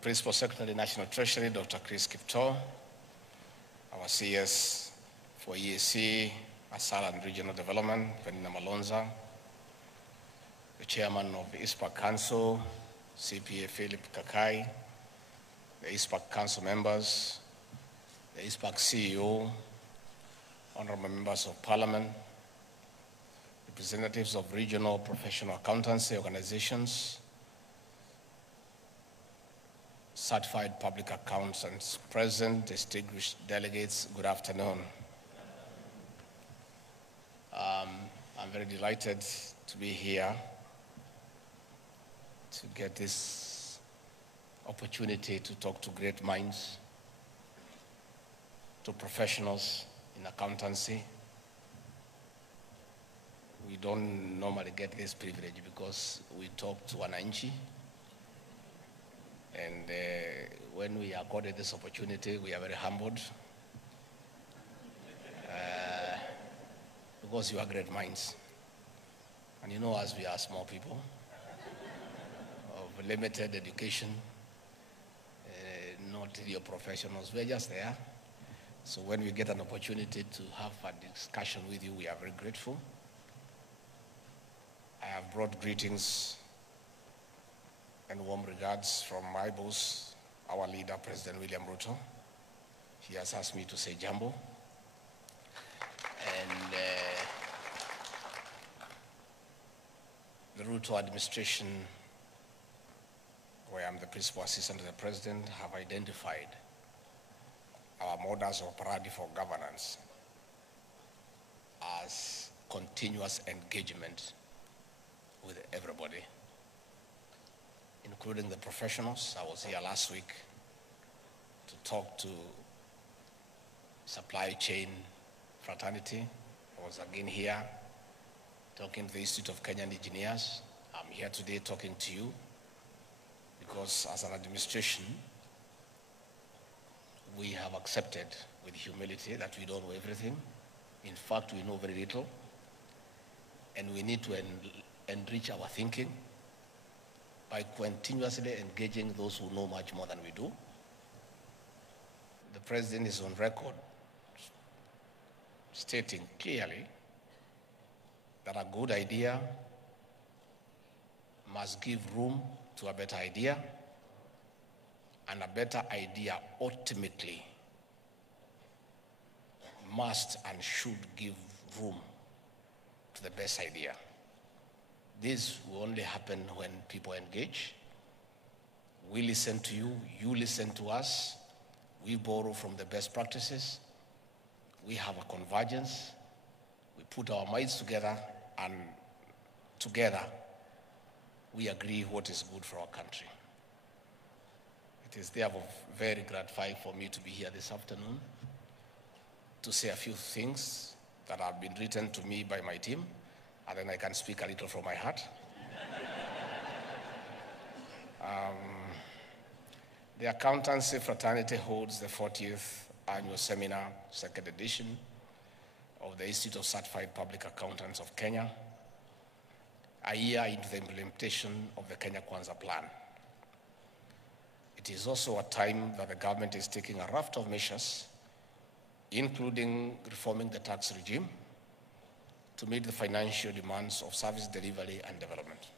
Principal Secretary, National Treasury, Dr. Chris Kipto, our CS for EAC, Asala and Regional Development, Penina Malonza, the Chairman of the ISPAC Council, CPA Philip Kakai, the ISPAC Council members, the ISPAC CEO, honorable members of Parliament, representatives of regional professional accountancy organizations, certified public accountants present, distinguished delegates, good afternoon. I'm very delighted to be here to get this opportunity to talk to great minds, to professionals in accountancy. We don't normally get this privilege because we talk to wananchi. And when we are accorded this opportunity, we are very humbled because you are great minds. And you know, as we are small people of limited education, not your professionals, we're just there. So when we get an opportunity to have a discussion with you, we are very grateful. I have brought greetings and warm regards from my boss, our leader, President William Ruto. He has asked me to say jambo. And the Ruto administration, where I'm the principal assistant to the president, have identified our modus operandi for governance as continuous engagement with everybody, including the professionals. I was here last week to talk to supply chain fraternity. I was again here talking to the Institute of Kenyan Engineers. I'm here today talking to you because as an administration, we have accepted with humility that we don't know everything. In fact, we know very little, and we need to enrich our thinking by continuously engaging those who know much more than we do. The president is on record stating clearly that a good idea must give room to a better idea, and a better idea ultimately must and should give room to the best idea. This will only happen when people engage. We listen to you, you listen to us, we borrow from the best practices, we have a convergence, we put our minds together, and together we agree what is good for our country. It is therefore very gratifying for me to be here this afternoon to say a few things that have been written to me by my team, and then I can speak a little from my heart. The Accountancy Fraternity holds the 40th annual seminar, second edition, of the Institute of Certified Public Accountants of Kenya, a year into the implementation of the Kenya Kwanza plan. It is also a time that the government is taking a raft of measures, including reforming the tax regime to meet the financial demands of service delivery and development.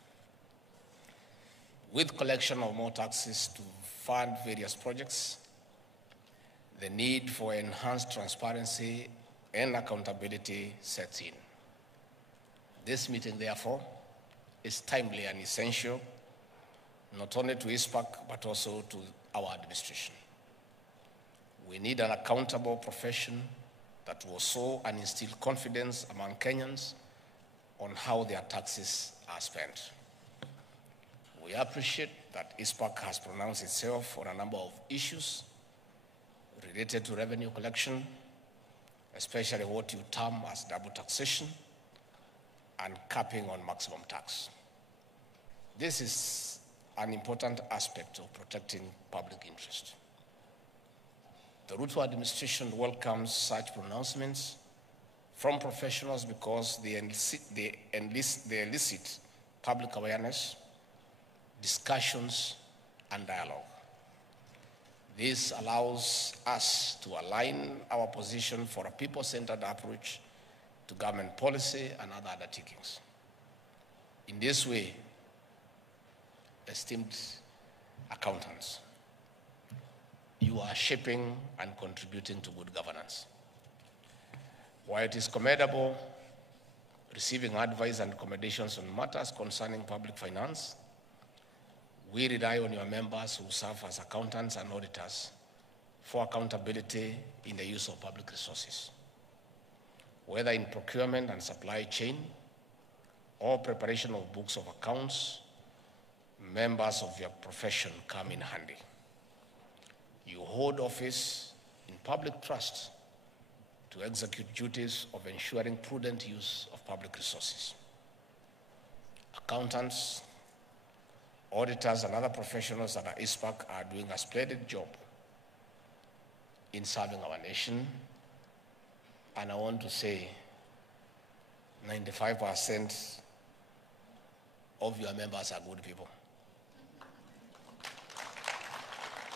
With collection of more taxes to fund various projects, the need for enhanced transparency and accountability sets in. This meeting, therefore, is timely and essential, not only to ISPAC, but also to our administration. We need an accountable profession that will sow and instill confidence among Kenyans on how their taxes are spent. We appreciate that ISPAC has pronounced itself on a number of issues related to revenue collection, especially what you term as double taxation and capping on maximum tax. This is an important aspect of protecting public interest. The Ruto administration welcomes such pronouncements from professionals because they elicit public awareness, discussions, and dialogue. This allows us to align our position for a people-centered approach to government policy and other undertakings. In this way, esteemed accountants, you are shaping and contributing to good governance. While it is commendable receiving advice and recommendations on matters concerning public finance, we rely on your members who serve as accountants and auditors for accountability in the use of public resources. Whether in procurement and supply chain or preparation of books of accounts, members of your profession come in handy. You hold office in public trust to execute duties of ensuring prudent use of public resources. Accountants, auditors, and other professionals at ISPAC are doing a splendid job in serving our nation. And I want to say 95% of your members are good people.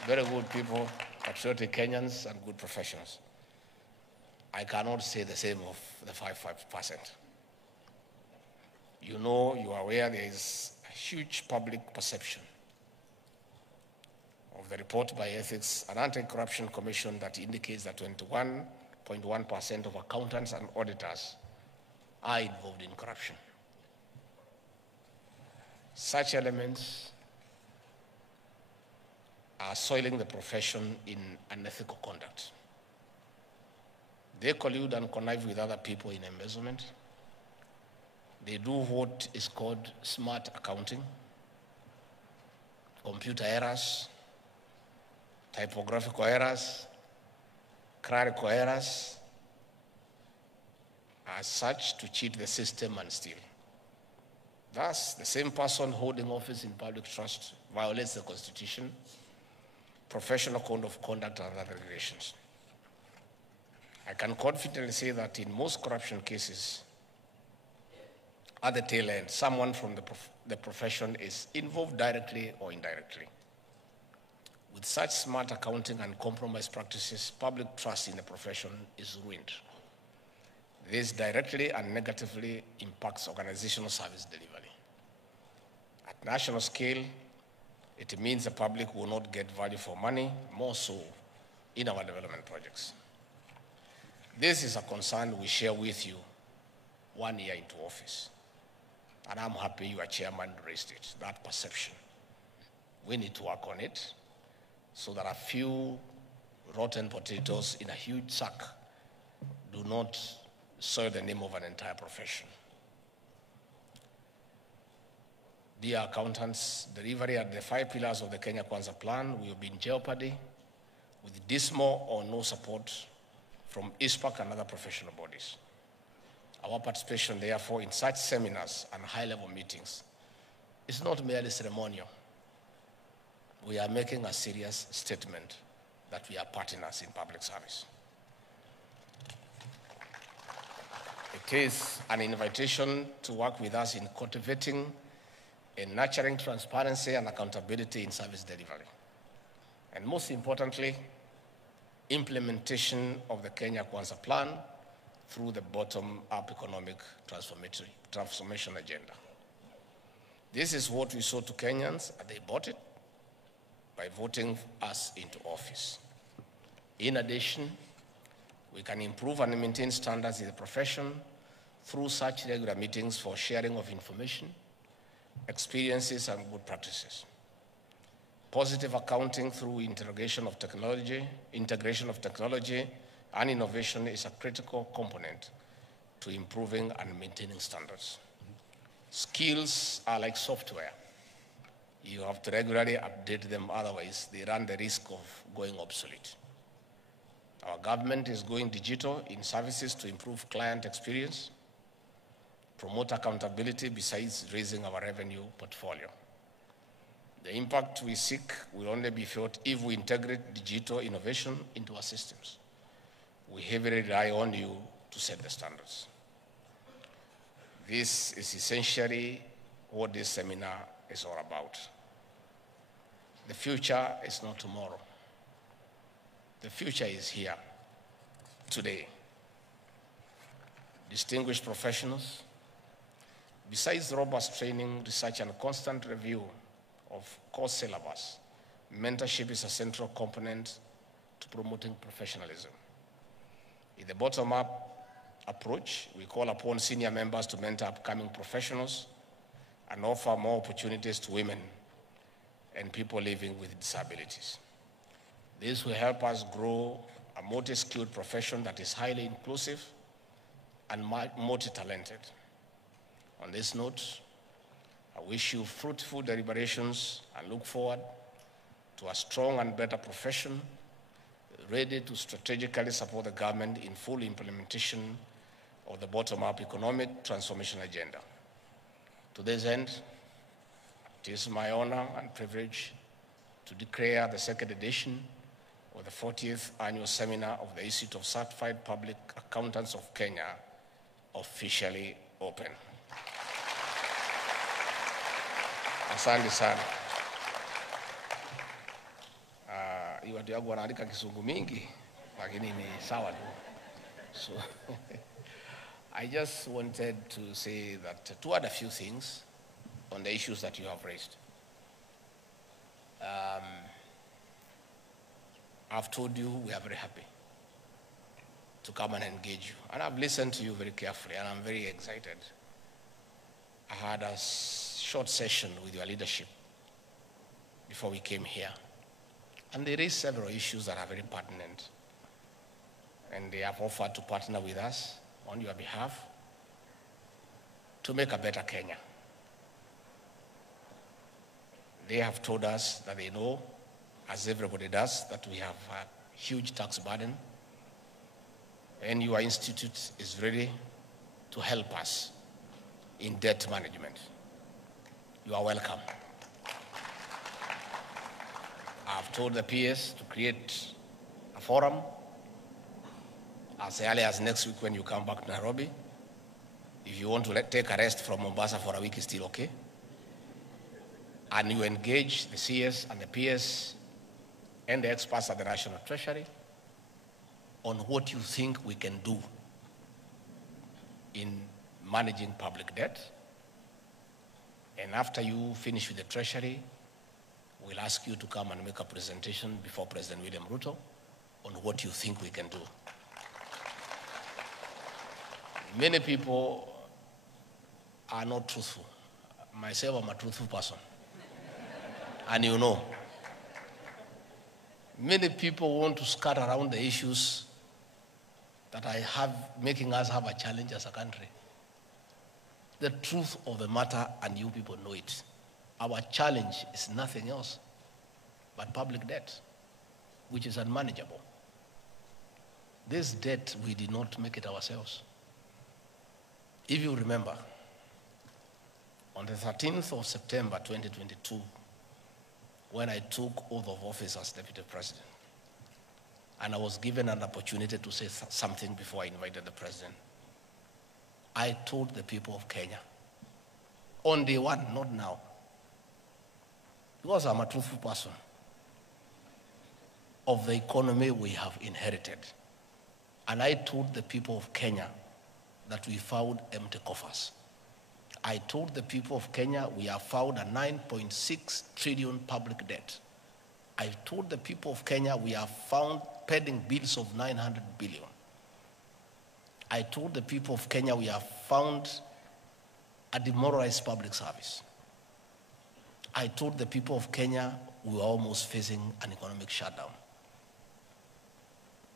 Very good people, patriotic Kenyans, and good professionals. I cannot say the same of the 5%. You know, you are aware there is a huge public perception of the report by Ethics and Anti-Corruption Commission that indicates that 21.1% of accountants and auditors are involved in corruption. Such elements are soiling the profession in unethical conduct. They collude and connive with other people in embezzlement. They do what is called smart accounting, computer errors, typographical errors, clerical errors, as such to cheat the system and steal. Thus, the same person holding office in public trust violates the Constitution, professional code of conduct, and other regulations. I can confidently say that in most corruption cases, at the tail end, someone from the profession is involved directly or indirectly. With such smart accounting and compromise practices, public trust in the profession is ruined. This directly and negatively impacts organizational service delivery. At national scale, it means the public will not get value for money, more so in our development projects. This is a concern we share with you 1 year into office. And I'm happy your chairman raised it, that perception. We need to work on it so that a few rotten potatoes in a huge sack do not soil the name of an entire profession. Dear accountants, delivery at the 5 pillars of the Kenya Kwanza plan will be in jeopardy with dismal or no support from ISPAC and other professional bodies. Our participation, therefore, in such seminars and high-level meetings is not merely ceremonial. We are making a serious statement that we are partners in public service. It is an invitation to work with us in cultivating and nurturing transparency and accountability in service delivery. And most importantly, implementation of the Kenya Kwanza plan through the bottom-up economic transformation agenda. This is what we saw to Kenyans, and they bought it by voting us into office. In addition, we can improve and maintain standards in the profession through such regular meetings for sharing of information, experiences, and good practices. Positive accounting through integration of technology and innovation is a critical component to improving and maintaining standards. Skills are like software. You have to regularly update them, otherwise they run the risk of going obsolete. Our government is going digital in services to improve client experience, promote accountability besides raising our revenue portfolio. The impact we seek will only be felt if we integrate digital innovation into our systems. We heavily rely on you to set the standards. This is essentially what this seminar is all about. The future is not tomorrow. The future is here today. Distinguished professionals, besides robust training, research, and constant review of course syllabus, mentorship is a central component to promoting professionalism. In the bottom-up approach, we call upon senior members to mentor upcoming professionals and offer more opportunities to women and people living with disabilities. This will help us grow a multi-skilled profession that is highly inclusive and multi-talented. On this note, I wish you fruitful deliberations and look forward to a strong and better profession ready to strategically support the government in full implementation of the bottom-up economic transformation agenda. To this end, it is my honor and privilege to declare the second edition of the 40th annual seminar of the Institute of Certified Public Accountants of Kenya officially open. Asante sana. Hii watu yangu wanaandika Kisungu mingi, lakini ni sawa tu. So I just wanted to say that to add a few things on the issues that you have raised. I've told you we are very happy to come and engage you. And I've listened to you very carefully, and I'm very excited. I had a short session with your leadership before we came here. And they raised several issues that are very pertinent. And they have offered to partner with us on your behalf to make a better Kenya. They have told us that they know, as everybody does, that we have a huge tax burden, and your institute is ready to help us in debt management. You are welcome. I've told the PS to create a forum as early as next week when you come back to Nairobi. If you want to take a rest from Mombasa for a week, it's still okay. And you engage the CS and the PS and the experts at the National Treasury on what you think we can do in managing public debt. And after you finish with the Treasury, we'll ask you to come and make a presentation before President William Ruto on what you think we can do. Many people are not truthful. Myself, I'm a truthful person. And you know, many people want to skirt around the issues that I have, making us have a challenge as a country. The truth of the matter, and you people know it. Our challenge is nothing else but public debt, which is unmanageable. This debt, we did not make it ourselves. If you remember, on the 13th of September 2022, when I took oath of office as Deputy President, and I was given an opportunity to say something before I invited the President, I told the people of Kenya, on day one, not now, because I'm a truthful person, of the economy we have inherited. And I told the people of Kenya that we found empty coffers. I told the people of Kenya we have found a 9.6 trillion public debt. I told the people of Kenya we have found pending bills of 900 billion. I told the people of Kenya we have found a demoralized public service. I told the people of Kenya we were almost facing an economic shutdown.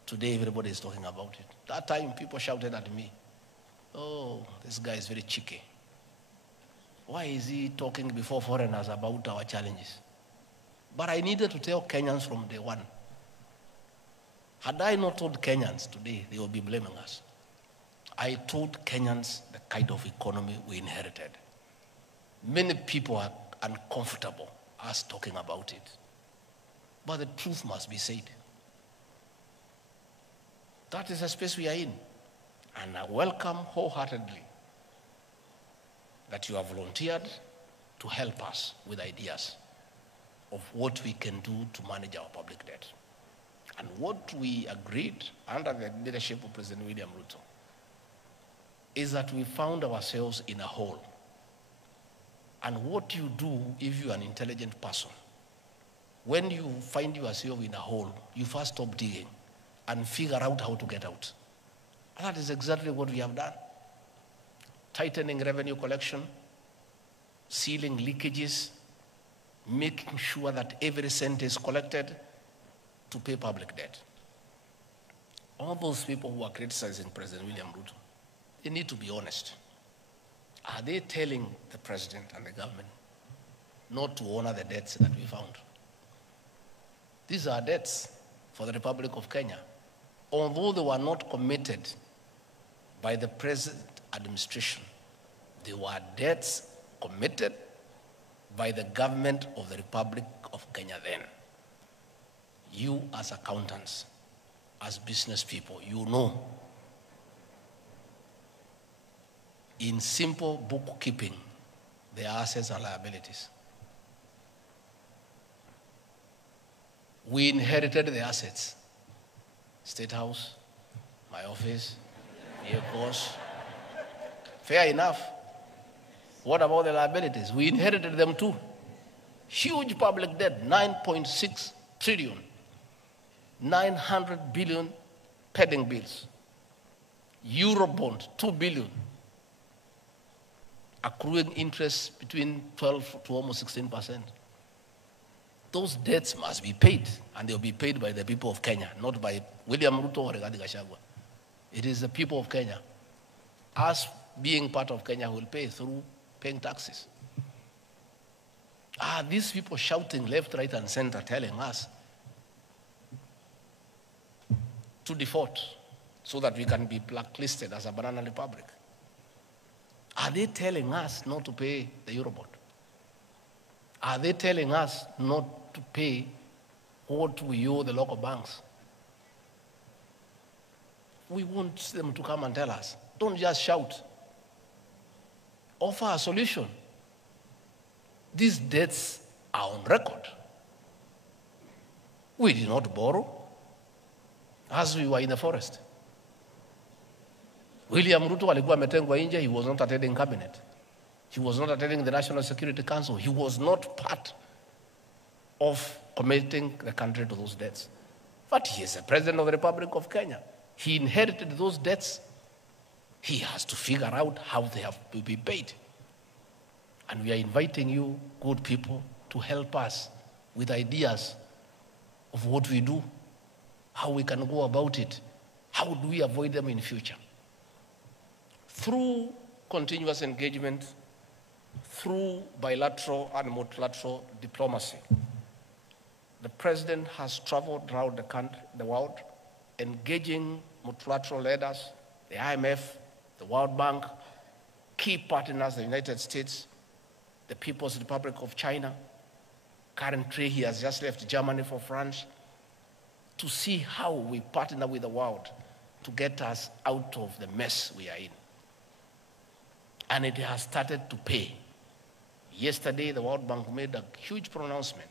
Today everybody is talking about it. That time people shouted at me, oh, this guy is very cheeky. Why is he talking before foreigners about our challenges? But I needed to tell Kenyans from day one. Had I not told Kenyans today, they would be blaming us. I told Kenyans the kind of economy we inherited. Many people are uncomfortable us talking about it. But the truth must be said. That is the space we are in. And I welcome wholeheartedly that you have volunteered to help us with ideas of what we can do to manage our public debt. And what we agreed under the leadership of President William Ruto is that we found ourselves in a hole. And what you do if you're an intelligent person, when you find yourself in a hole, you first stop digging and figure out how to get out. And that is exactly what we have done. Tightening revenue collection, sealing leakages, making sure that every cent is collected to pay public debt. All those people who are criticizing President William Ruto, they need to be honest. Are they telling the president and the government not to honor the debts that we found? These are debts for the Republic of Kenya. Although they were not committed by the present administration, they were debts committed by the government of the Republic of Kenya then. You as accountants, as business people, you know, in simple bookkeeping, there are assets and liabilities. We inherited the assets. State House, my office, vehicles. Fair enough. What about the liabilities? We inherited them too. Huge public debt, 9.6 trillion. 900 billion pending bills. Eurobond, 2 billion. Accruing interest between 12 to almost 16%. Those debts must be paid, and they'll be paid by the people of Kenya, not by William Ruto or Gachagua. It is the people of Kenya. Us being part of Kenya will pay through paying taxes. These people shouting left, right, and center telling us to default so that we can be blacklisted as a banana republic. Are they telling us not to pay the Eurobond? Are they telling us not to pay what we owe the local banks? We want them to come and tell us. Don't just shout. Offer a solution. These debts are on record. We did not borrow as we were in the forest. William Ruto alikuwa ametengwa nje, he was not attending cabinet. He was not attending the National Security Council. He was not part of committing the country to those debts. But he is the President of the Republic of Kenya. He inherited those debts. He has to figure out how they have to be paid. And we are inviting you, good people, to help us with ideas of what we do, how we can go about it, how do we avoid them in future. Through continuous engagement, through bilateral and multilateral diplomacy, the President has traveled around the country, the world, engaging multilateral leaders, the IMF, the World Bank, key partners, the United States, the People's Republic of China. Currently, he has just left Germany for France to see how we partner with the world to get us out of the mess we are in. And it has started to pay. Yesterday, the World Bank made a huge pronouncement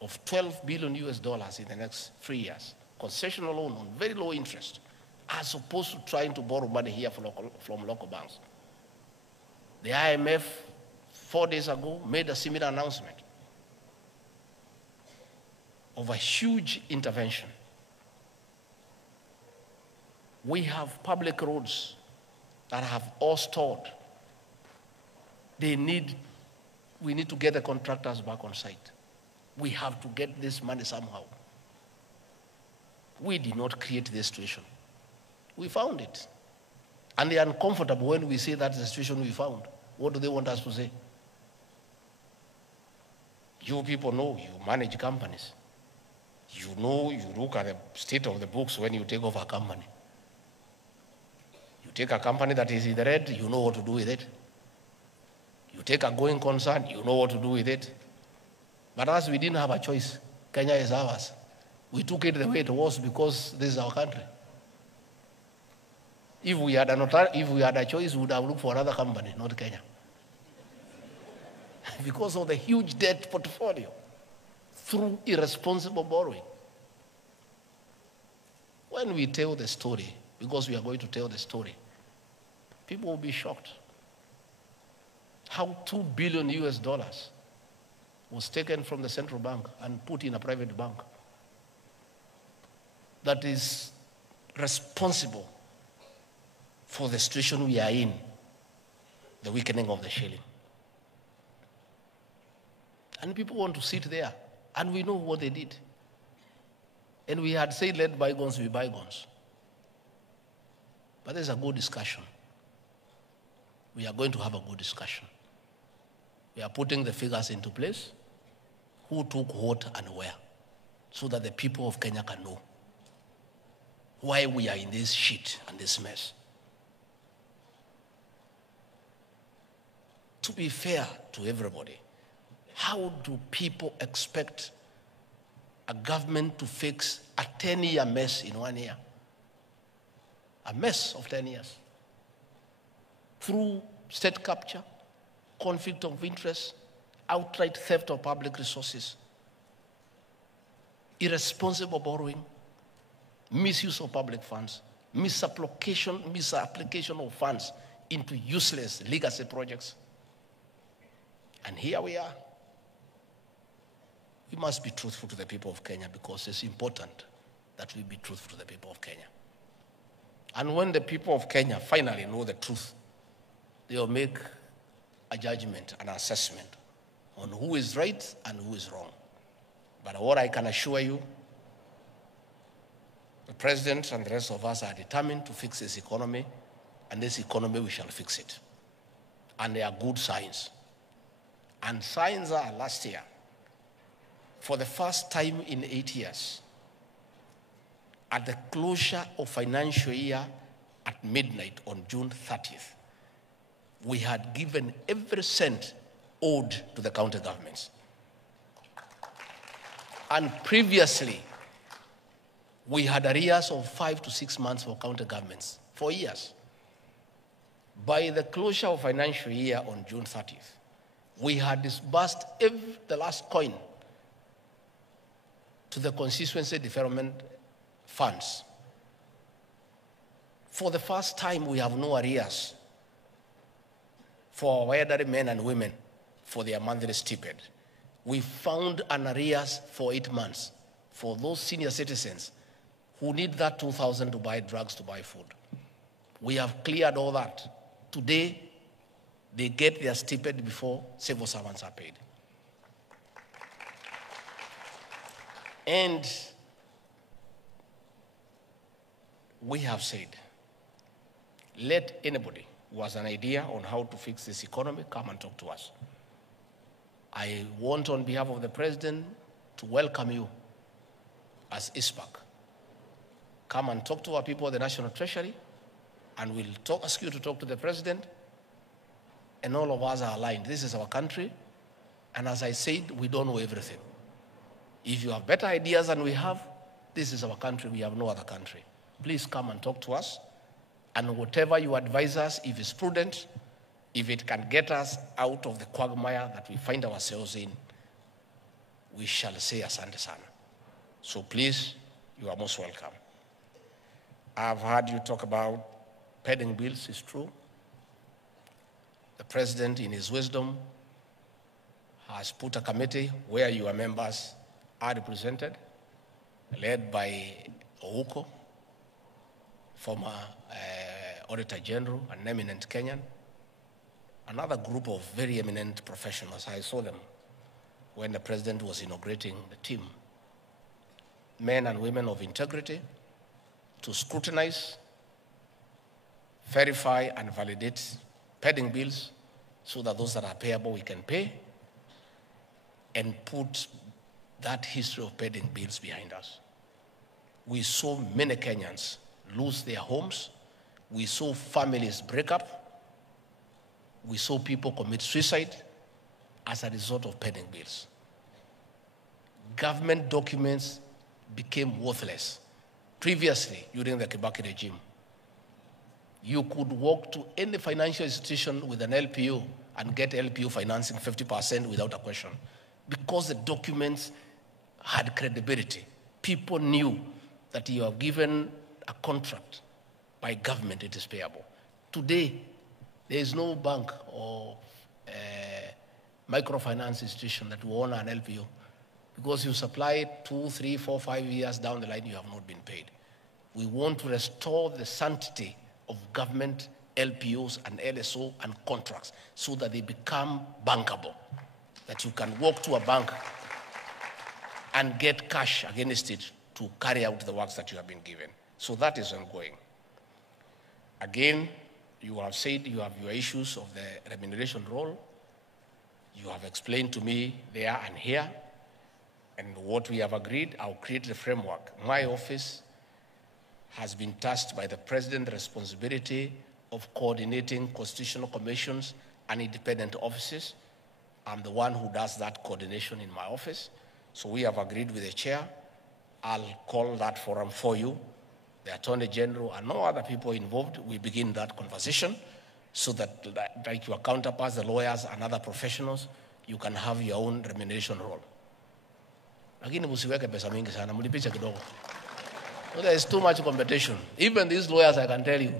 of $12 billion in the next 3 years. Concessional loan on very low interest, as opposed to trying to borrow money here from local banks. The IMF, 4 days ago, made a similar announcement of a huge intervention. We have public roads that have all stalled. We need to get the contractors back on site. We have to get this money somehow. We did not create this situation. We found it. And they are uncomfortable when we say that's the situation we found. What do they want us to say? You people know, you manage companies. You know, you look at the state of the books when you take over a company. You take a company that is in the red, you know what to do with it. You take a going concern, you know what to do with it. But us, we didn't have a choice. Kenya is ours. We took it the way it was because this is our country. If we had a choice, we would have looked for another company, not Kenya. Because of the huge debt portfolio through irresponsible borrowing. when we tell the story, because we are going to tell the story, people will be shocked. How $2 billion US was taken from the central bank and put in a private bank that is responsible for the situation we are in, the weakening of the shilling. And people want to sit there, and we know what they did. And we had said, let bygones be bygones. But there's a good discussion. We are going to have a good discussion. We are putting the figures into place, who took what and where, so that the people of Kenya can know why we are in this shit and this mess. To be fair to everybody, how do people expect a government to fix a 10-year mess in 1 year? A mess of 10 years. Through state capture, conflict of interest, outright theft of public resources, irresponsible borrowing, misuse of public funds, misapplication of funds into useless legacy projects. And here we are. We must be truthful to the people of Kenya, because it's important that we be truthful to the people of Kenya. And when the people of Kenya finally know the truth, they will make a judgment, an assessment on who is right and who is wrong. But what I can assure you, the president and the rest of us are determined to fix this economy, and this economy, we shall fix it. And there are good signs. And signs are, last year, for the first time in 8 years, at the closure of financial year at midnight on June 30th, we had given every cent owed to the county governments. And previously, we had arrears of 5 to 6 months for county governments, for years. By the closure of financial year on June 30th, we had disbursed the last coin to the constituency development funds. For the first time, we have no arrears for our elderly men and women for their monthly stipend. We found an arrears for 8 months for those senior citizens who need that 2,000 to buy drugs, to buy food. We have cleared all that. Today, they get their stipend before civil servants are paid. And we have said, let anybody who has an idea on how to fix this economy come and talk to us. I want, on behalf of the president, to welcome you as ISPAC. Come and talk to our people at the National Treasury, and we'll ask you to talk to the president, and all of us are aligned. This is our country, and as I said, we don't know everything. If you have better ideas than we have, this is our country. We have no other country. Please come and talk to us, and whatever you advise us, if it's prudent, if it can get us out of the quagmire that we find ourselves in, we shall say asante sana. So please, you are most welcome. I've heard you talk about pending bills. It's true. The president, in his wisdom, has put a committee where your members are represented, led by Uhuru, former Auditor General, an eminent Kenyan, another group of very eminent professionals. I saw them when the president was inaugurating the team. Men and women of integrity to scrutinize, verify, and validate pending bills so that those that are payable we can pay, and put that history of pending bills behind us. We saw many Kenyans lose their homes. We saw families break up. We saw people commit suicide as a result of pending bills. Government documents became worthless. Previously, during the Kibaki regime, you could walk to any financial institution with an LPO and get LPO financing 50% without a question, because the documents had credibility. People knew that you are given a contract by government, it is payable. Today, there is no bank or microfinance institution that will honor an LPO because you supply 2, 3, 4, 5 years down the line, you have not been paid. We want to restore the sanctity of government LPOs and LSO and contracts so that they become bankable, that you can walk to a bank and get cash against it to carry out the works that you have been given. So that is ongoing. Again, you have said you have your issues of the remuneration role. You have explained to me there and here, and what we have agreed, I'll create the framework. My office has been tasked by the President the responsibility of coordinating constitutional commissions and independent offices. I'm the one who does that coordination in my office. So we have agreed with the chair. I'll call that forum for you. The Attorney General and no other people involved, we begin that conversation so that, like your counterparts, the lawyers and other professionals, you can have your own remuneration role. Lakini msiweke pesa mingi sana, mlipiche kidogo. There is too much competition. Even these lawyers, I can tell you,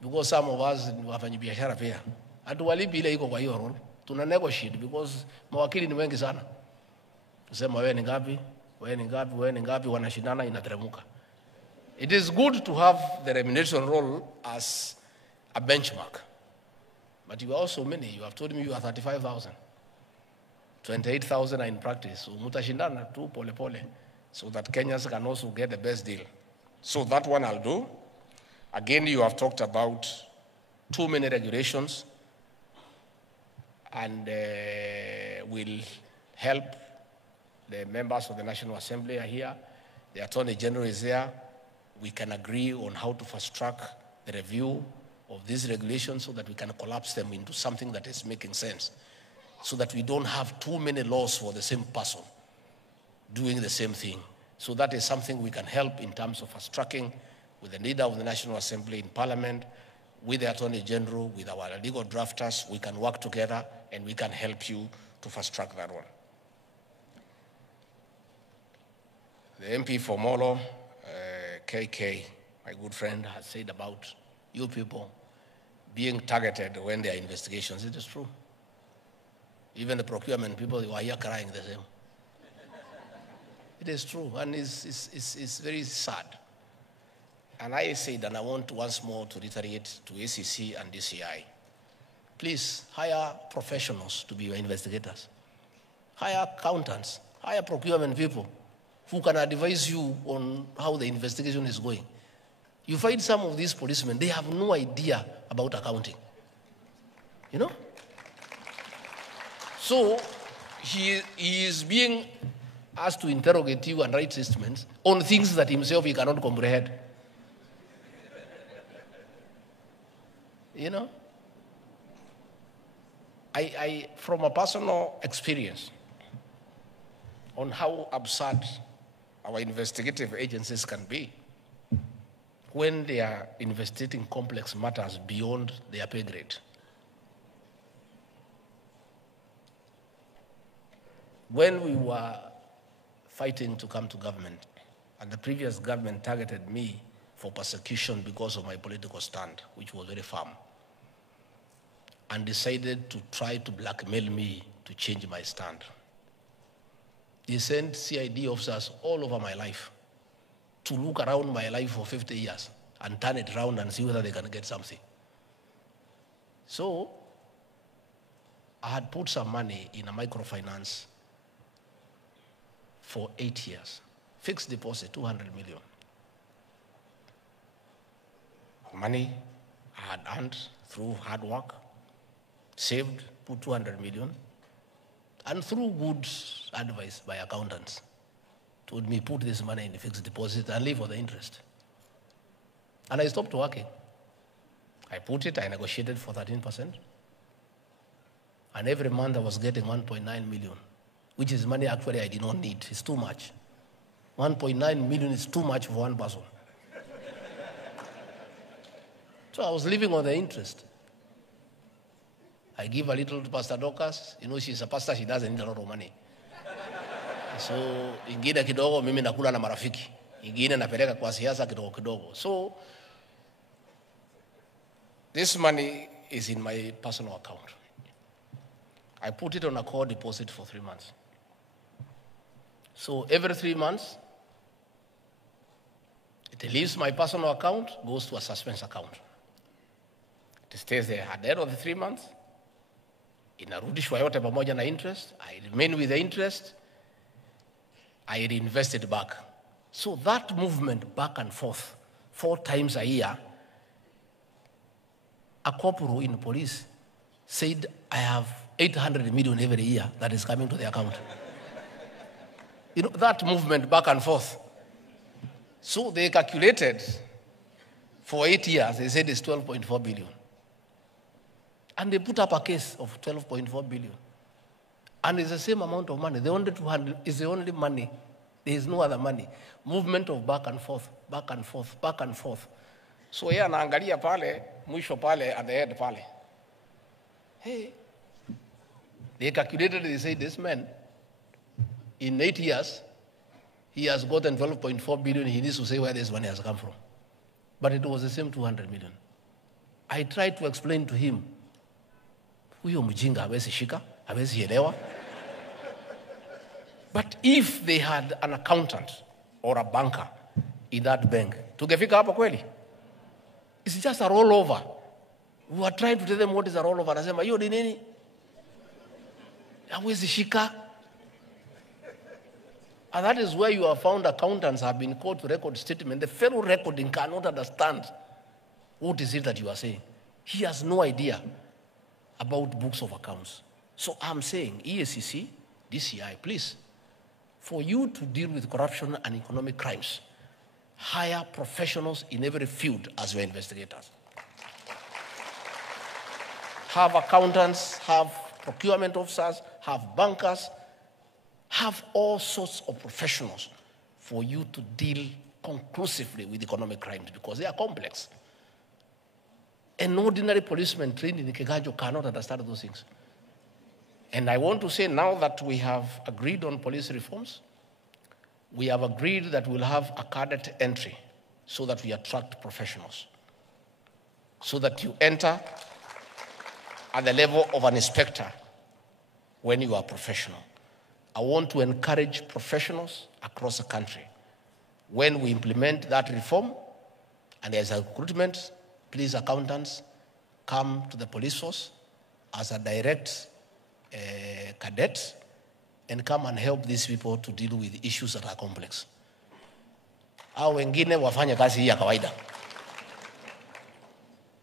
because some of us wafanyi biashara pia, hatuwalipi ile iko kwa hiyo role. Tuna negotiate because mawakili ni wengi sana. Tusema wewe ni ngapi, wewe ni ngapi, wewe ni ngapi, wanashindana inateremuka. It is good to have the remuneration role as a benchmark. But you are also many. You have told me you are 35,000. 28,000 are in practice. So mutashindana tu pole pole so that Kenyans can also get the best deal. So that one I'll do. Again, you have talked about too many regulations and will help. The members of the National Assembly are here. The Attorney General is there. We can agree on how to fast track the review of these regulations so that we can collapse them into something that is making sense, so that we don't have too many laws for the same person doing the same thing. So that is something we can help in terms of fast tracking with the leader of the National Assembly in Parliament, with the Attorney General, with our legal drafters. We can work together and we can help you to fast track that one. The MP for Molo, KK, my good friend, has said about you people being targeted when there are investigations. It is true. Even the procurement people who are here crying the same. It is true, and it's very sad. And I said, and I want once more to reiterate to ACC and DCI, please hire professionals to be your investigators. Hire accountants, hire procurement people who can advise you on how the investigation is going. You find some of these policemen, they have no idea about accounting. You know? So he is being asked to interrogate you and write statements on things that himself he cannot comprehend. You know? I from a personal experience on how absurd our investigative agencies can be when they are investigating complex matters beyond their pay grade. When we were fighting to come to government, and the previous government targeted me for persecution because of my political stand, which was very firm, and decided to try to blackmail me to change my stand. They sent CID officers all over my life to look around my life for 50 years and turn it around and see whether they can get something. So I had put some money in a microfinance for 8 years. Fixed deposit, 200 million. Money I had earned through hard work, saved, put 200 million, and through good advice by accountants, told me, put this money in the fixed deposit and live for the interest. And I stopped working. I put it, I negotiated for 13%. And every month I was getting 1.9 million, which is money actually I did not need. It's too much. 1.9 million is too much for one person. So I was living on the interest. I give a little to Pastor Dorcas. You know, she's a pastor, she doesn't need a lot of money. So, ingine kidogo, mimi nakula na marafiki. ingine napeleka kwa siasa kidogo kidogo. So this money is in my personal account. I put it on a core deposit for 3 months. So every 3 months, it leaves my personal account, goes to a suspense account. It stays there. At the end of the 3 months, inarudishwa yote pamoja na interest. I remain with the interest. I reinvest it back. So that movement back and forth, 4 times a year, a corporal in police said, I have 800 million every year that is coming to the account. You know, that movement back and forth. So they calculated for 8 years, they said it's 12.4 billion. And they put up a case of 12.4 billion. And it's the same amount of money. The only 200 is the only money. There is no other money. Movement of back and forth, back and forth, back and forth. So yeye anaangalia pale, mwisho pale, at the end pale. Hey, they calculated, they say this man, in 8 years, he has gotten 12.4 billion. He needs to say where this money has come from. But it was the same 200 million. I tried to explain to him, huyo mjinga hawezi shika, hawezi elewa. But if they had an accountant or a banker in that bank, tungefika hapo kweli? It's just a rollover. We are trying to tell them what is a rollover. Anasema, hiyo ni nini? Hawezi shika. And that is where you have found accountants have been called to record statement. The fellow recording cannot understand what is it that you are saying. He has no idea about books of accounts. So I'm saying, EACC, DCI, please, for you to deal with corruption and economic crimes, hire professionals in every field as your investigators. Have accountants, have procurement officers, have bankers, have all sorts of professionals for you to deal conclusively with economic crimes because they are complex. An ordinary policeman trained in Kegajo cannot understand those things. And I want to say now that we have agreed on police reforms, we have agreed that we'll have a cadet entry so that we attract professionals. So that you enter at the level of an inspector when you are professional. I want to encourage professionals across the country. When we implement that reform and there's a recruitment, please, accountants, come to the police force as a direct cadet and come and help these people to deal with issues that are complex. Au wengine wafanye kazi hii ya kawaida.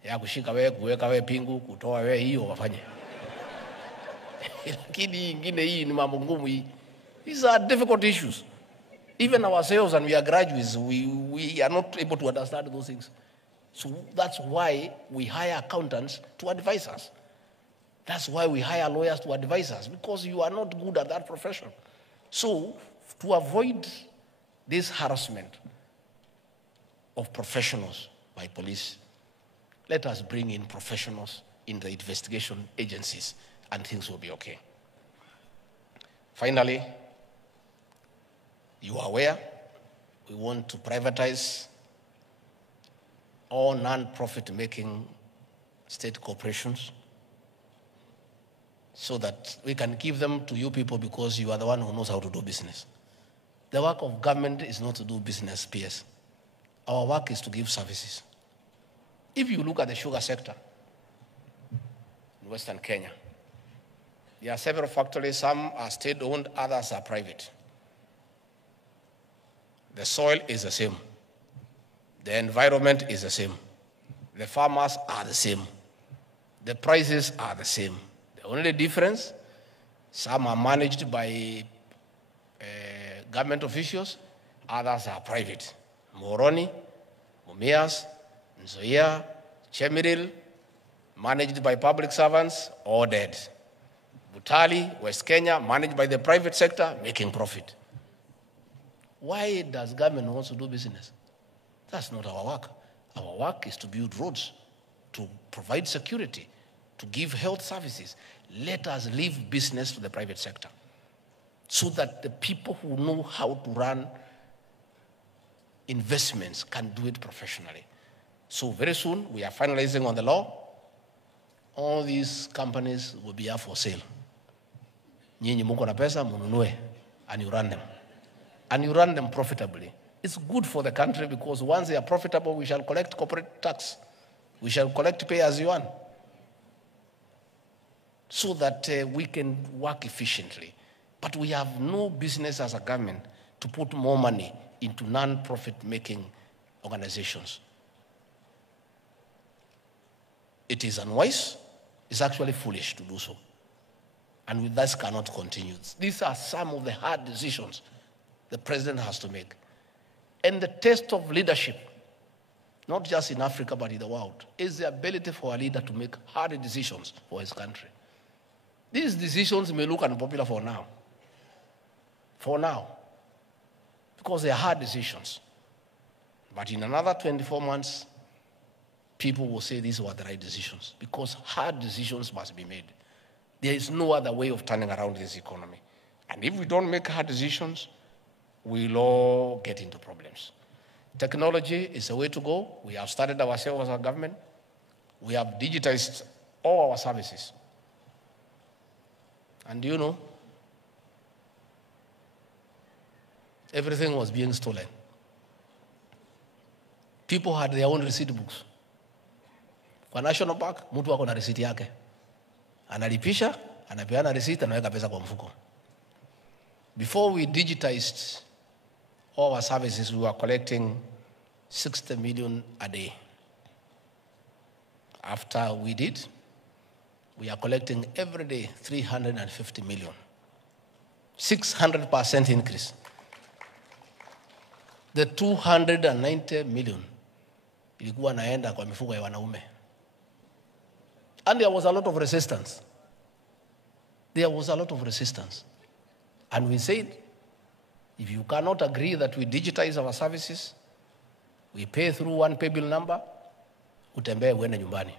Ya kushika wewe, kuweka wewe pingu, kutoa wewe, hiyo wafanye. Lakini ingine hii ni mambo ngumu hii. These are difficult issues. Even ourselves, and we are graduates, we are not able to understand those things. So that's why we hire accountants to advise us. That's why we hire lawyers to advise us, because you are not good at that profession. So to avoid this harassment of professionals by police, let us bring in professionals in the investigation agencies and things will be okay. Finally, you are aware, we want to privatize all non-profit making state corporations so that we can give them to you people because you are the one who knows how to do business. The work of government is not to do business, PS. Our work is to give services. If you look at the sugar sector in Western Kenya, there are several factories, some are state-owned, others are private. The soil is the same. The environment is the same. The farmers are the same. The prices are the same. The only difference, some are managed by government officials, others are private. Moroni, Mumias, Nzoia, Chemiril, managed by public servants, all dead. Butali, West Kenya, managed by the private sector, making profit. Why does government want to do business? That's not our work. Our work is to build roads, to provide security, to give health services. Let us leave business to the private sector so that the people who know how to run investments can do it professionally. So very soon, we are finalizing on the law. All these companies will be up for sale. Nyinyi muko na pesa, mununue, and you run them. And you run them profitably. It's good for the country because once they are profitable, we shall collect corporate tax. We shall collect pay as you earn. So that we can work efficiently. But we have no business as a government to put more money into non-profit making organizations. It is unwise. It's actually foolish to do so. And with this cannot continue. These are some of the hard decisions the president has to make. And the test of leadership, not just in Africa but in the world, is the ability for a leader to make hard decisions for his country. These decisions may look unpopular for now. For now. Because they are hard decisions. But in another 24 months, people will say these were the right decisions. Because hard decisions must be made. There is no other way of turning around this economy. And if we don't make hard decisions, we'll all get into problems. Technology is the way to go. We have started ourselves as a government. We have digitized all our services. And you know, everything was being stolen. People had their own receipt books. Kwa National Park, mtu wako na receipt yake. Analipisha, anapeana receipt, anaweka pesa kwa mfuko. Before we digitized all our services, we were collecting 60 million a day. After we did, we are collecting every day 350 million. 600% increase. The 290 million ilikuwa naenda kwa mifuko ya wanaume. And there was a lot of resistance. There was a lot of resistance. And we said, if you cannot agree that we digitize our services, we pay through one pay bill number, utembee uende nyumbani.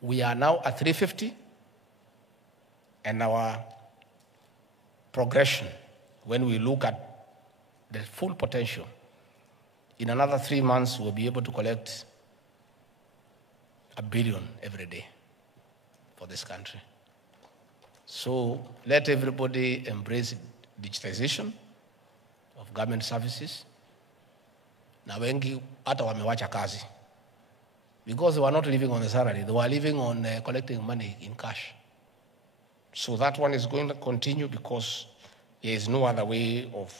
We are now at 350, and our progression, when we look at the full potential, in another 3 months, we'll be able to collect $1 billion every day for this country. So let everybody embrace digitization of government services. Na wengi hata wamewacha kazi. Because they were not living on the salary, they were living on collecting money in cash. So that one is going to continue because there is no other way of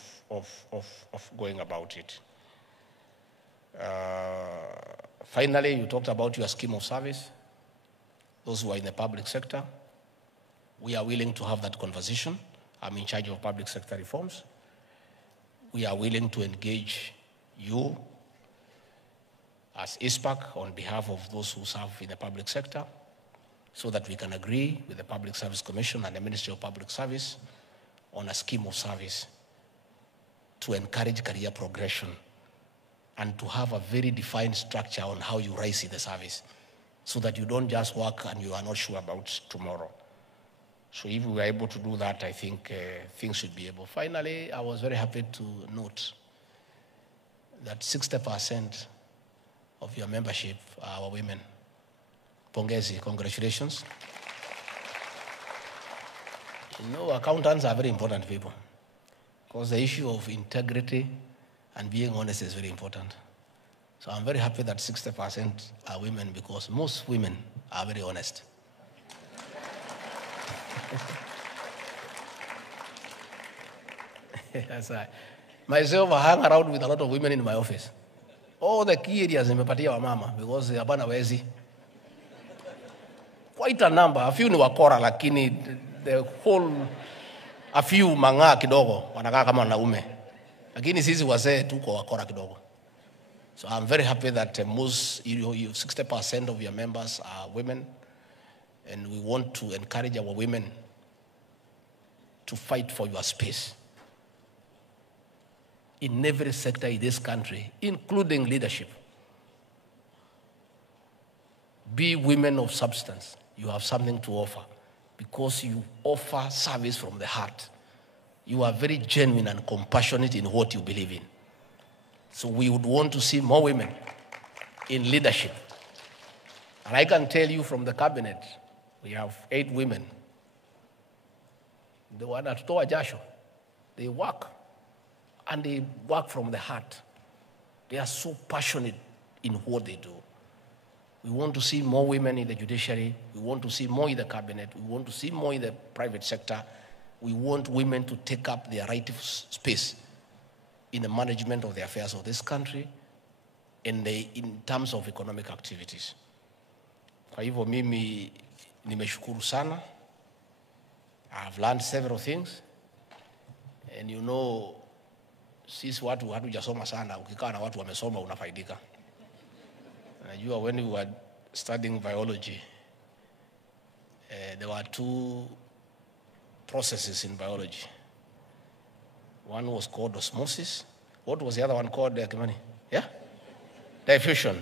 going about it. Finally, you talked about your scheme of service. Those who are in the public sector, we are willing to have that conversation. I'm in charge of public sector reforms. We are willing to engage you as ISPAC on behalf of those who serve in the public sector so that we can agree with the Public Service Commission and the Ministry of Public Service on a scheme of service to encourage career progression and to have a very defined structure on how you rise in the service so that you don't just work and you are not sure about tomorrow. So if we were able to do that, I think things should be able. Finally, I was very happy to note that 60% of your membership are our women. Pongezi, congratulations. You know, accountants are very important people because the issue of integrity and being honest is very important. So I'm very happy that 60% are women because most women are very honest. Yes, myself, I hang around with a lot of women in my office. All the key areas nimepatia wa mama because hapana wezi. Quite a number, a few ni wakora lakini the whole, a few manga kidogo wanakaa kama wanaume. Lakini sisi wazee tuko wakora kidogo. So I'm very happy that most, 60% of your members are women, and we want to encourage our women to fight for your space in every sector in this country, including leadership. Be women of substance. You have something to offer because you offer service from the heart. You are very genuine and compassionate in what you believe in. So we would want to see more women in leadership. And I can tell you from the cabinet, we have 8 women. They wanatoa jasho. They work, and they work from the heart. They are so passionate in what they do. We want to see more women in the judiciary. We want to see more in the cabinet. We want to see more in the private sector. We want women to take up their rightful space in the management of the affairs of this country and in terms of economic activities. Kwa hivyo mimi nimeshukuru sana. I've learned several things. And you know, sisi watu hatujasoma sana, ukikaa na watu wamesoma unafaidika. Najua when we were studying biology, there were 2 processes in biology. One was called osmosis. What was the other one called, Kimani? Yeah? Diffusion.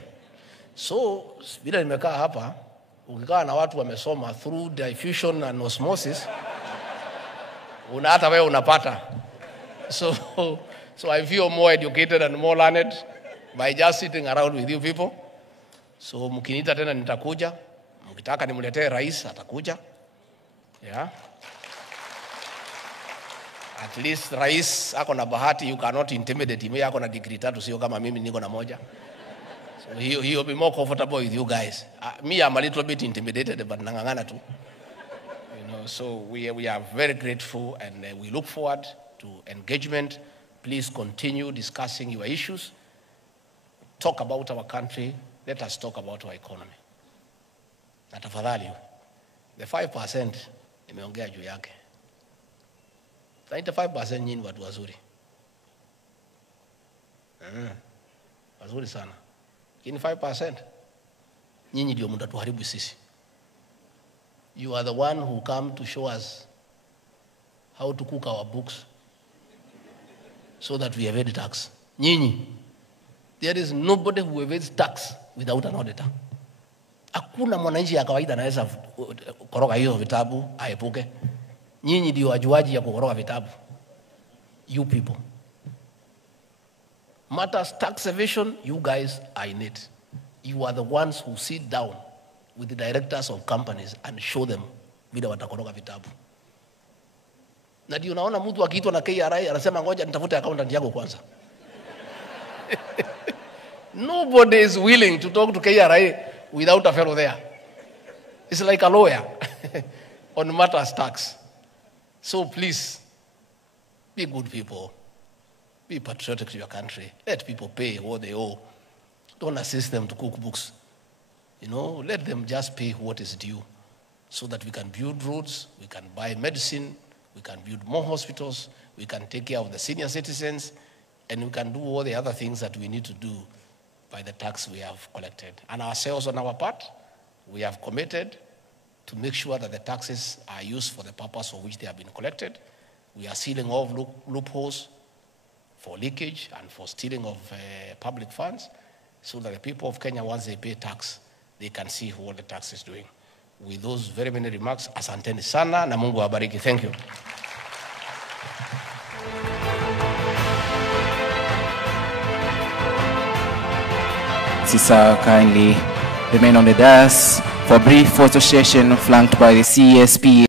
So, bila nimekaa hapa, ukikaa na watu wamesoma through diffusion and osmosis, hata wewe unapata. So I feel more educated and more learned by just sitting around with you people. So mkiniita tena nitakuja. Mkitaka nimletee rais atakuja. Yeah. At least rais ako na bahati, you cannot intimidate him. Yako na degree 3 sio kama mimi niko na moja. So he will be more comfortable with you guys. Me, I'm a little bit intimidated, but nangangana too. You know, so we are very grateful, and we look forward to engagement. Please continue discussing your issues. Talk about our country. Let us talk about our economy. Na tafadhali, the 5% nimeongea juu yake. 95% nyinyi watu wazuri. Wazuri sana. Lakini 5% nyinyi ndio mtatuharibu sisi. You are the one who come to show us how to cook our books so that we evade tax. Nyinyi. There is nobody who evades tax without an auditor. Hakuna mwananchi ya kawaida anaweza koroga hiyo vitabu aepuke. Nyinyi ndio wajuaji ya kukoroga vitabu. You people. Matters tax evasion, you guys are in it. You are the ones who sit down with the directors of companies and show them vile watakoroga vitabu. Na ndio unaona mtu akiitwa na KRA anasema ngoja nitafute accountant yangu kwanza. Nobody is willing to talk to KRA without a fellow there. It's like a lawyer on matters tax. So please, be good people. Be patriotic to your country. Let people pay what they owe. Don't assist them to cook books. You know, let them just pay what is due so that we can build roads, we can buy medicine, we can build more hospitals, we can take care of the senior citizens, and we can do all the other things that we need to do by the tax we have collected. And ourselves on our part, we have committed to make sure that the taxes are used for the purpose for which they have been collected. We are sealing off loopholes for leakage and for stealing of public funds so that the people of Kenya, once they pay tax, they can see what the tax is doing. With those very many remarks, asanteni sana na Mungu awabariki. Thank you. Sisa kindly remain on the dais for a brief photo session flanked by the CSP.